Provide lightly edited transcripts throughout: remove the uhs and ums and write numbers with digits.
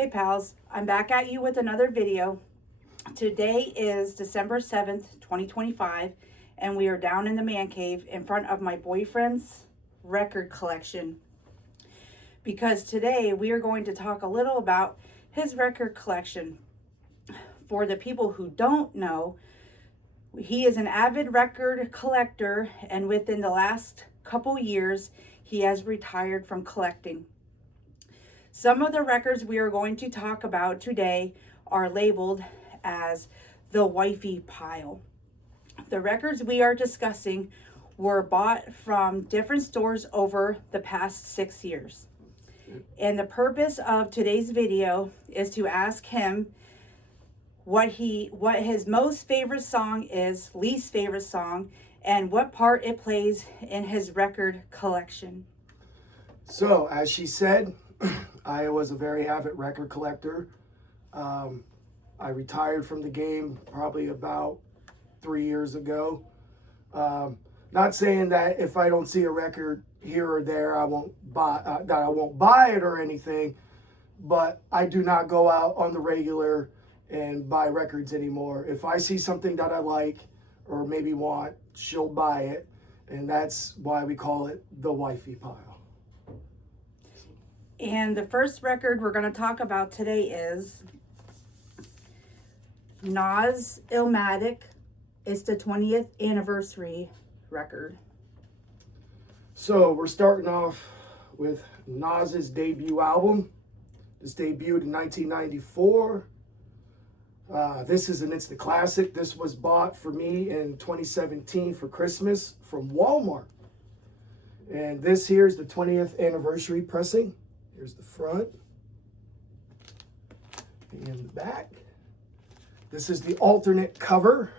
Hey pals, I'm back at you with another video. Today is December 7th, 2025, and we are down in the man cave in front of my boyfriend's record collection. Because today we are going to talk a little about his record collection. For the people who don't know, he is an avid record collector, and within the last couple years, he has retired from collecting. Some of the records we are going to talk about today are labeled as the wifey pile. The records we are discussing were bought from different stores over the past 6 years. And the purpose of today's video is to ask him what his most favorite song is, least favorite song, and what part it plays in his record collection. So, as she said, I was a very avid record collector. I retired from the game probably about 3 years ago. Not saying that if I don't see a record here or there, I won't buy it or anything, but I do not go out on the regular and buy records anymore. If I see something that I like or maybe want, she'll buy it, and that's why we call it the wifey pile. And the first record we're going to talk about today is Nas Illmatic. It's the 20th anniversary record. So we're starting off with Nas's debut album. This debuted in 1994. This is an instant classic. This was bought for me in 2017 for Christmas from Walmart. And this here is the 20th anniversary pressing. Here's the front and the back. This is the alternate cover.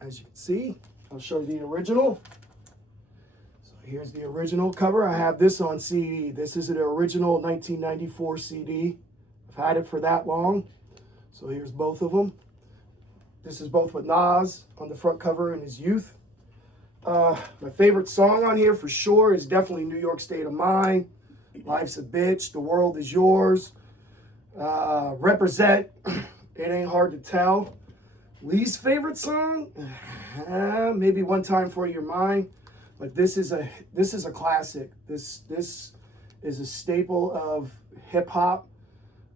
As you can see, I'll show you the original. So here's the original cover. I have this on CD. This is an original 1994 CD. I've had it for that long. So here's both of them. This is both with Nas on the front cover in his youth. My favorite song on here for sure is definitely New York State of Mind. Life's a Bitch, The World Is Yours. Represent, It Ain't Hard to Tell. Least favorite song? Maybe One Time for Your Mind. But this is a classic. This is a staple of hip hop.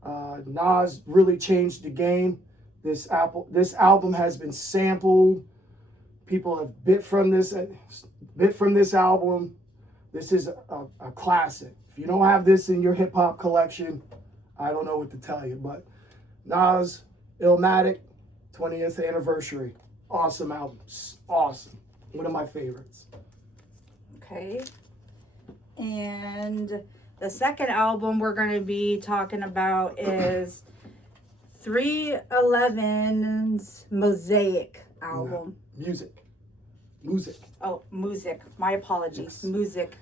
Nas really changed the game. This album has been sampled. People have bit from this album. This is a classic. If you don't have this in your hip hop collection, I don't know what to tell you. But Nas Illmatic, 20th anniversary. Awesome album. Awesome. One of my favorites. Okay. And the second album we're going to be talking about is 311's Mosaic album. No. Music. Oh, music. My apologies. Yes. Music.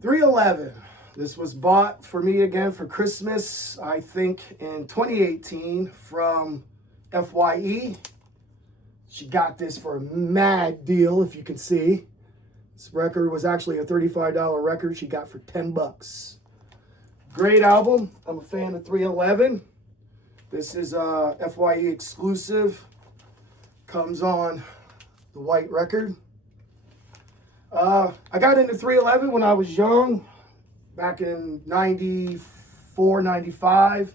311. This was bought for me again for Christmas, I think, in 2018 from FYE. She got this for a mad deal, if you can see. This record was actually a $35 record she got for $10. Great album. I'm a fan of 311. This is a FYE exclusive. Comes on the white record. I got into 311 when I was young, back in 94, 95,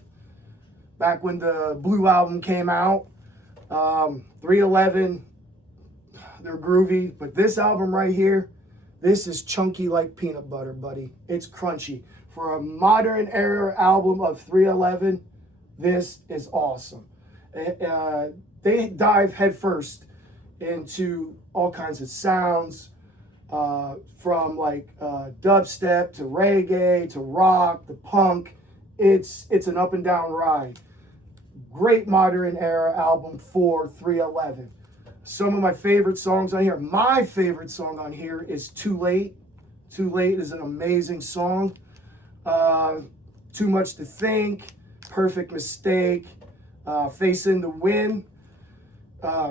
back when the Blue album came out. 311, they're groovy, but this album right here, this is chunky like peanut butter, buddy. It's crunchy. For a modern era album of 311, this is awesome. They dive headfirst into all kinds of sounds, from like dubstep to reggae to rock to punk. It's an up and down ride. Great modern era album for 311. Some of my favorite songs on here. My favorite song on here is Too Late. Too Late is an amazing song. Too Much to Think, Perfect Mistake, Facing the Wind.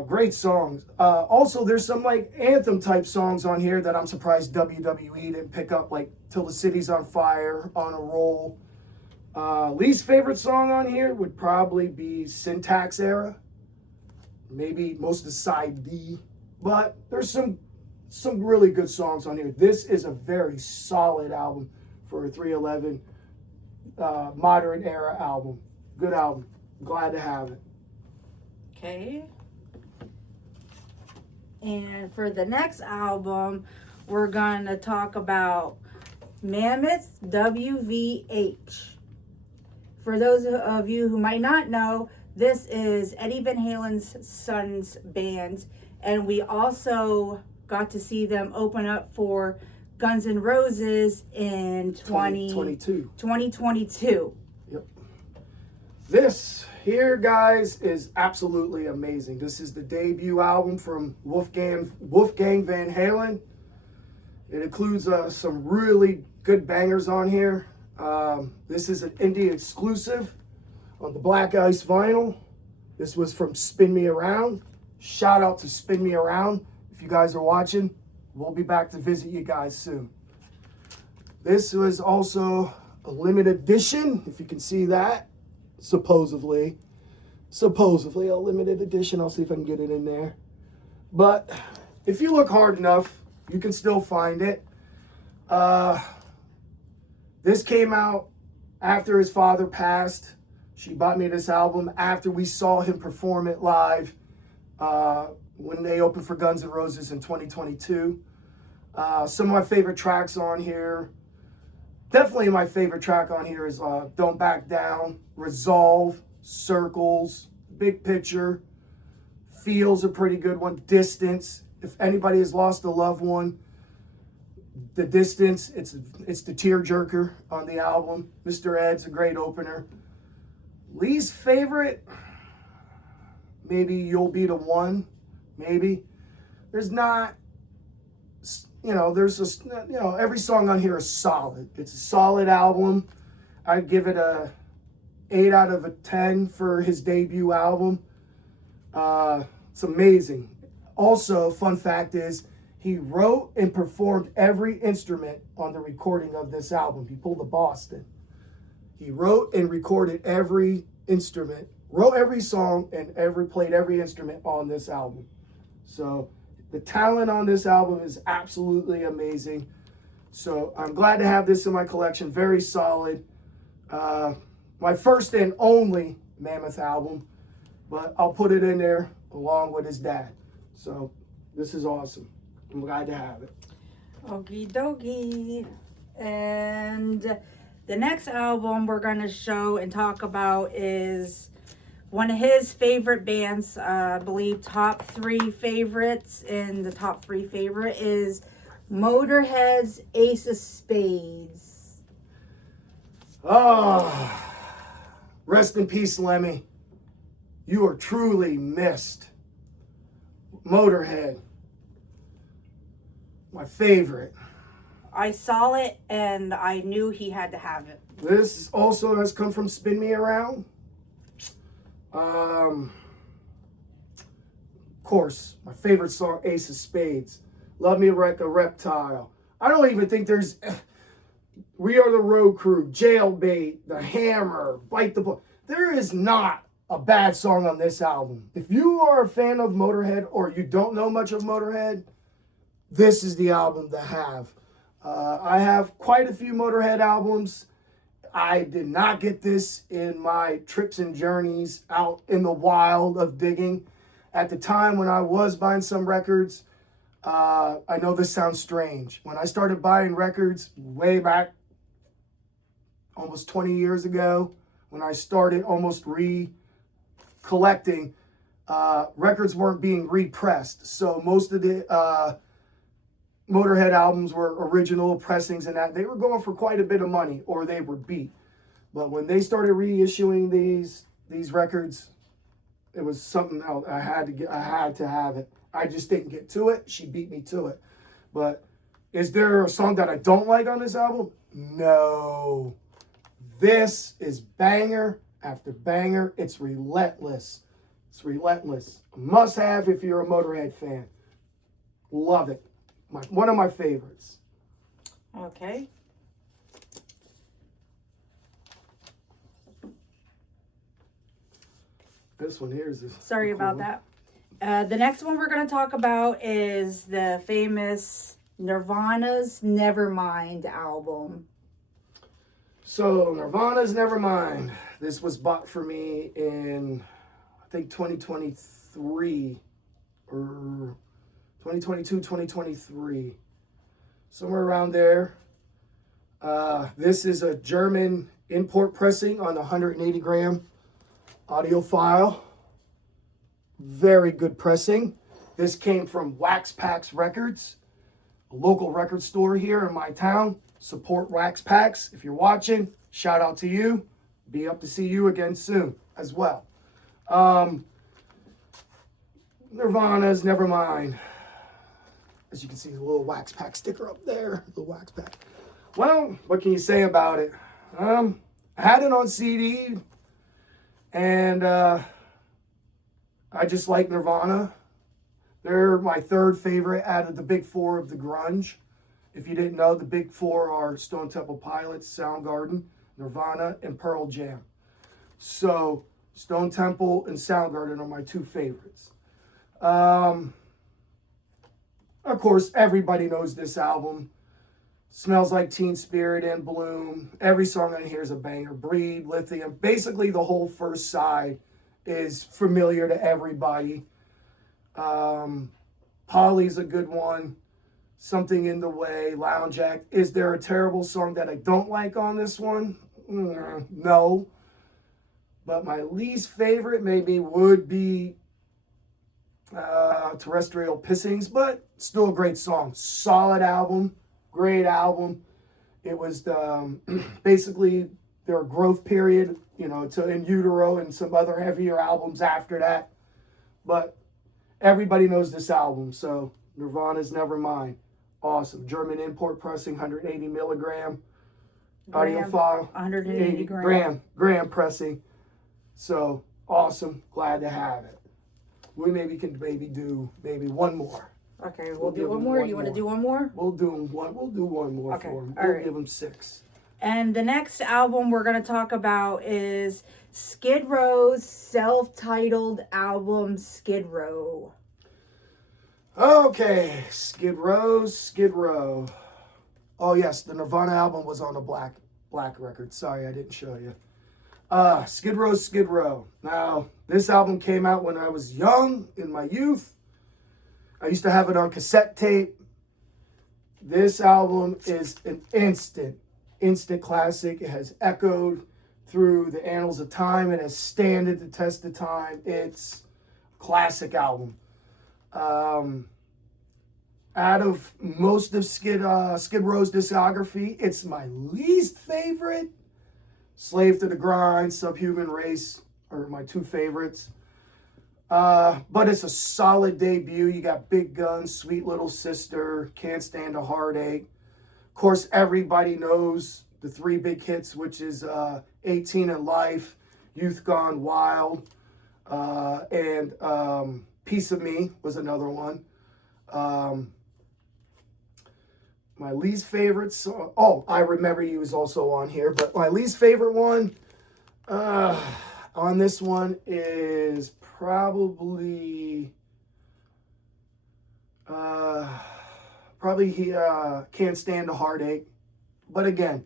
Great songs. Also, there's some like anthem type songs on here that I'm surprised WWE didn't pick up, like Till the City's on Fire, On a Roll. Least favorite song on here would probably be Syntax Era. Maybe most of side D, but there's some really good songs on here. This is a very solid album for a 311 modern era album. Good album. Glad to have it. Okay. And for the next album, we're going to talk about Mammoth WVH. For those of you who might not know, this is Eddie Van Halen's son's band, and we also got to see them open up for Guns N' Roses in 2022. Yep. This here, guys, is absolutely amazing. This is the debut album from Wolfgang Van Halen. It includes some really good bangers on here. This is an indie exclusive on the Black Ice vinyl. This was from Spin Me Around. Shout out to Spin Me Around. If you guys are watching, we'll be back to visit you guys soon. This was also a limited edition, if you can see that. Supposedly a limited edition. I'll see if I can get it in there. But if you look hard enough, you can still find it. This came out after his father passed. She bought me this album after we saw him perform it live when they opened for Guns N' Roses in 2022. Some of my favorite tracks on here. Definitely my favorite track on here is Don't Back Down, Resolve, Circles, Big Picture, Feels a pretty good one, Distance. If anybody has lost a loved one, The Distance, it's the tearjerker on the album. Mr. Ed's a great opener. Least favorite, maybe You'll Be the One, maybe. There's not, every song on here is solid. It's a solid album. I'd give it a 8 out of 10 for his debut album. It's amazing. Also, fun fact is, he wrote and performed every instrument on the recording of this album. He pulled a Boston. He wrote and recorded every instrument, wrote every song, and played every instrument on this album. So the talent on this album is absolutely amazing. So I'm glad to have this in my collection. Very solid. My first and only Mammoth album, but I'll put it in there along with his dad. So this is awesome. I'm glad to have it. Okie dokie. And the next album we're going to show and talk about is one of his favorite bands. I believe top 3 favorites. And the top 3 favorite is Motorhead's Ace of Spades. Oh, rest in peace, Lemmy. You are truly missed. Motorhead. My favorite. I saw it and I knew he had to have it. This also has come from Spin Me Around. Of course, my favorite song, Ace of Spades. Love Me Like a Reptile. I don't even think there's... We Are the Road Crew, Jailbait, The Hammer, Bite the Bullet. There is not a bad song on this album. If you are a fan of Motorhead or you don't know much of Motorhead, this is the album to have. I have quite a few Motorhead albums. I did not get this in my trips and journeys out in the wild of digging. At the time when I was buying some records, I know this sounds strange. When I started buying records way back almost 20 years ago, when I started almost collecting, records weren't being repressed. So most of the Motorhead albums were original pressings and that. They were going for quite a bit of money or they were beat. But when they started reissuing these records, it was something else. I had to have it. I just didn't get to it. She beat me to it. But is there a song that I don't like on this album? No. This is banger after banger. It's relentless. It's relentless. Must have if you're a Motorhead fan. Love it. One of my favorites. Okay. This one here is Sorry about that. The next one we're going to talk about is the famous Nirvana's Nevermind album. So Nirvana's Nevermind. This was bought for me in, I think, 2023 or 2022, 2023. Somewhere around there. This is a German import pressing on the 180 gram audiophile. Very good pressing. This came from Wax Packs Records, a local record store here in my town. Support Wax Packs. If you're watching, shout out to you. Be up to see you again soon as well. Nirvana's Nevermind. As you can see, the little Wax Pack sticker up there. The Wax Pack. Well, what can you say about it? I had it on CD, and I just like Nirvana. They're my third favorite out of the big four of the grunge. If you didn't know, the big four are Stone Temple Pilots, Soundgarden, Nirvana, and Pearl Jam. So Stone Temple and Soundgarden are my two favorites. Of course, everybody knows this album. Smells Like Teen Spirit and Bloom. Every song on here is a banger. Breed, Lithium. Basically, the whole first side is familiar to everybody. Polly's a good one. Something in the Way, Lounge Act. Is there a terrible song that I don't like on this one? No. But my least favorite maybe would be Terrestrial Pissings, but still a great song. Solid album. Great album. It was basically their growth period, you know, to In Utero and some other heavier albums after that. But everybody knows this album, so Nirvana's Nevermind. Awesome. German import pressing, 180 milligram. Audiophile. 180 gram pressing. So awesome. Glad to have it. We can do one more. Okay, we'll do one more. You want to do one more? We'll do one more okay, for him. All We'll right. give him 6. And the next album we're going to talk about is Skid Row's self-titled album, Skid Row. Okay, Skid Row. Oh yes, the Nirvana album was on a black record. Sorry, I didn't show you. Skid Row. Now, this album came out when I was young, in my youth. I used to have it on cassette tape. This album is an instant classic. It has echoed through the annals of time. It has stood the test of time. It's a classic album. Out of most of Skid Row's discography, it's my least favorite. Slave to the Grind, Subhuman Race are my two favorites. But it's a solid debut. You got Big Guns, Sweet Little Sister, Can't Stand a Heartache. Of course, everybody knows the 3 big hits, which is 18 and Life, Youth Gone Wild, and Piece of Me was another one. My least favorite song, I Remember You is also on here, but my least favorite one on this one is probably Can't Stand a Heartache. But again,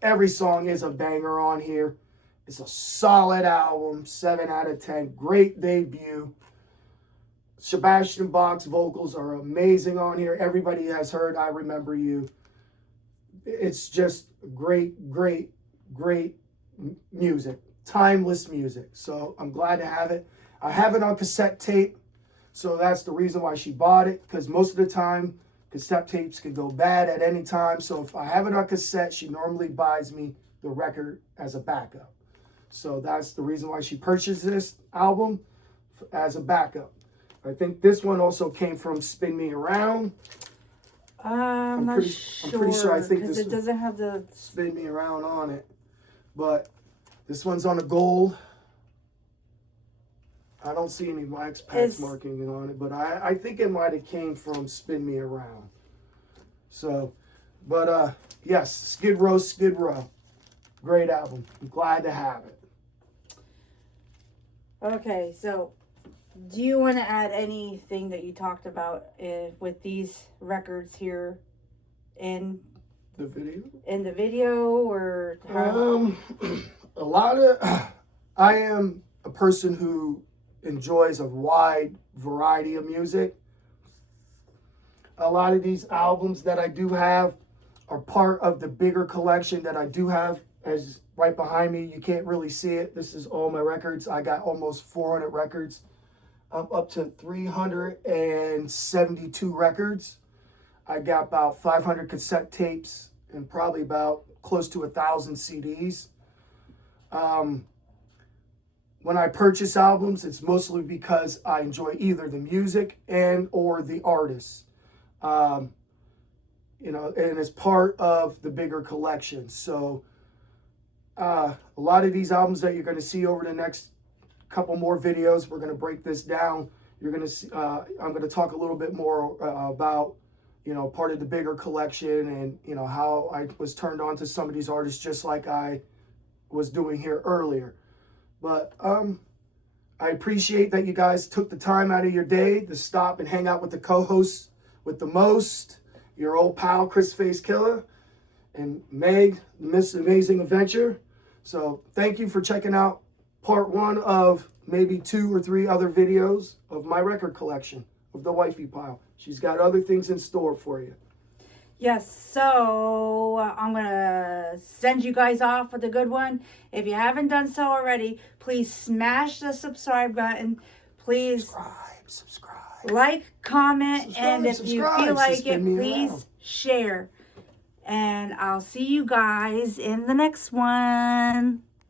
every song is a banger on here. It's a solid album, 7 out of 10. Great debut. Sebastian Bach's vocals are amazing on here. Everybody has heard I Remember You. It's just great music. Timeless music. So I'm glad to have it. I have it on cassette tape. So that's the reason why she bought it. Because most of the time, cassette tapes can go bad at any time. So if I have it on cassette, she normally buys me the record as a backup. So that's the reason why she purchased this album as a backup. I think this one also came from Spin Me Around. I'm pretty sure. I think because this it doesn't have the Spin Me Around on it. But this one's on a gold. I don't see any Wax Packs marking on it, but I think it might have came from Spin Me Around. So, but yes, Skid Row. Great album. I'm glad to have it. Okay, so do you want to add anything that you talked about with these records here in The video? the video, or A lot of I am a person who enjoys a wide variety of music. A lot of these albums that I do have are part of the bigger collection that I do have. As right behind me, you can't really see it. This is all my records. I got almost 400 records. I'm up to 372 records. I got about 500 cassette tapes and probably about close to 1,000 CDs. When I purchase albums, it's mostly because I enjoy either the music and or the artists. You know, and it's part of the bigger collection. So a lot of these albums that you're going to see over the next couple more videos, we're going to break this down. You're going to see, I'm going to talk a little bit more about, you know, part of the bigger collection and, you know, how I was turned on to some of these artists just like I was doing here earlier. But I appreciate that you guys took the time out of your day to stop and hang out with the co-hosts with the most, your old pal, Chris Face Killer, and Meg, Miss Amazing Adventure. So thank you for checking out part 1 of maybe 2 or 3 other videos of my record collection of the Wifey Pile. She's got other things in store for you. yes, so I'm going to send you guys off with a good one. If you haven't done so already, please smash the subscribe button. Please Subscribe. like, comment, and if you feel like it, Spin me please around. share. And I'll see you guys in the next one.